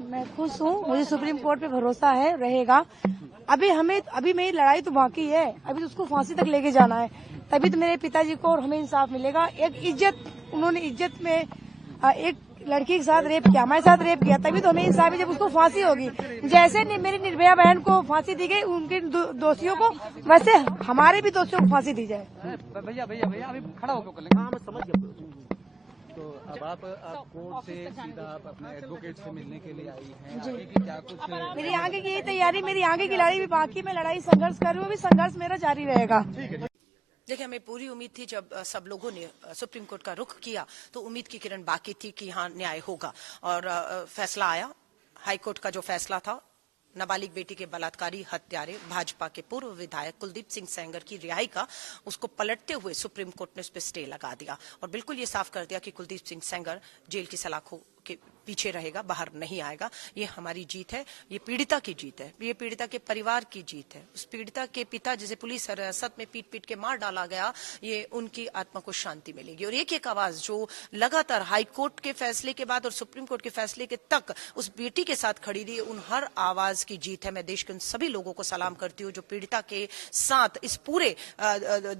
मैं खुश हूँ, मुझे सुप्रीम कोर्ट पे भरोसा है, रहेगा। अभी मेरी लड़ाई तो बाकी है, अभी तो उसको फांसी तक लेके जाना है, तभी तो मेरे पिताजी को और हमें इंसाफ मिलेगा। एक इज्जत, उन्होंने इज्जत में एक लड़की के साथ रेप किया, हमारे साथ रेप किया, तभी तो हमें इंसाफ है जब उसको फांसी होगी। जैसे मेरी निर्भया बहन को फांसी दी गई, उनके दोषियों को, वैसे हमारे भी दोषियों को फांसी दी जाए। भैया अभी खड़ा होकर लेंगे। हाँ, मैं समझ गया। तो अब आप कोर्ट से सीधा आप अपने एडवोकेट से मिलने के लिए आई हैं जी। क्या कुछ मेरी आगे की तैयारी, मेरी आगे की लड़ाई भी बाकी, मैं लड़ाई संघर्ष कर रही हूँ, संघर्ष मेरा जारी रहेगा। देखिए, हमें पूरी उम्मीद थी जब सब लोगों ने सुप्रीम कोर्ट का रुख किया तो उम्मीद की किरण बाकी थी कि हाँ न्याय होगा और फैसला आया। हाईकोर्ट का जो फैसला था, नाबालिग बेटी के बलात्कारी हत्यारे भाजपा के पूर्व विधायक कुलदीप सिंह सेंगर की रिहाई का, उसको पलटते हुए सुप्रीम कोर्ट ने उस पर स्टे लगा दिया और बिल्कुल ये साफ कर दिया कि कुलदीप सिंह सेंगर जेल की सलाखों के पीछे रहेगा, बाहर नहीं आएगा। ये हमारी जीत है, ये पीड़िता की जीत है, ये पीड़िता के परिवार की जीत है। उस पीड़िता के पिता जिसे पुलिस हिरासत में पीट के मार डाला गया, ये उनकी आत्मा को शांति मिलेगी। और एक आवाज जो लगातार हाईकोर्ट के फैसले के बाद और सुप्रीम कोर्ट के फैसले के तक उस बेटी के साथ खड़ी रही, उन हर आवाज की जीत है। मैं देश के उन सभी लोगों को सलाम करती हूँ जो पीड़िता के साथ इस पूरे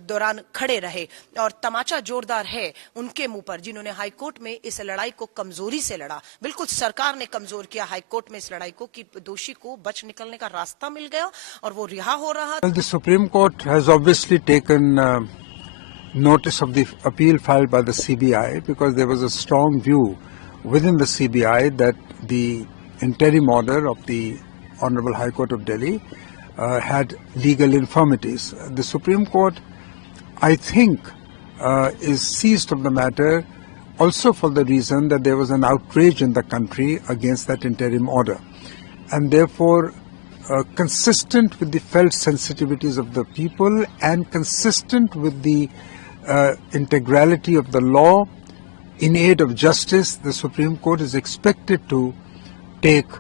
दौरान खड़े रहे और तमाचा जोरदार है उनके मुंह पर, जिन्होंने हाईकोर्ट में इस लड़ाई को कमजोरी से लड़ा। बिल्कुल सरकार ने कमजोर किया हाईकोर्ट में इस लड़ाई को कि दोषी को बच निकलने का रास्ता मिल गया और वो रिहा हो रहा। The Supreme Court has obviously taken notice of the appeal filed by the CBI because there was a strong view within the CBI that the interim order of the Honorable High Court of Delhi had legal infirmities. The Supreme Court, I think, is seized of the matter also for the reason that there was an outrage in the country against that interim order, and therefore consistent with the felt sensitivities of the people and consistent with the integrality of the law in aid of justice, the Supreme Court is expected to take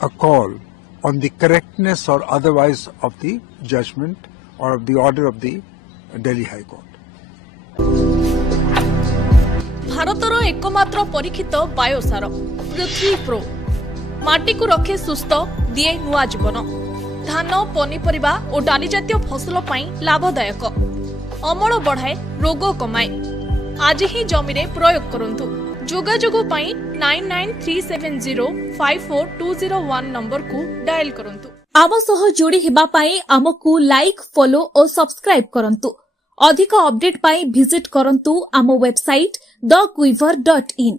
a call on the correctness or otherwise of the judgment or of the order of the Delhi High Court. भारतर एकमात्र परीक्षित बायोसार पृथ्वी pro माटी को रखे सुस्थ दिए नुआ जीवन। धान पनीपरिबा और डाली जातीय फसल पाई लाभदायक, अमल बढ़ाए रोग कमाए। आज ही जमी रे प्रयोग करंतु। जोगाजोग पाई 9937054201 नंबर को डायल करंतु। आम सह जोड़ी हेबा पाई आमको लाइक, फॉलो और सब्सक्राइब करंतु। अधिक अपडेट पाई विजिट करंतु आम वेबसाइट thequiver.in।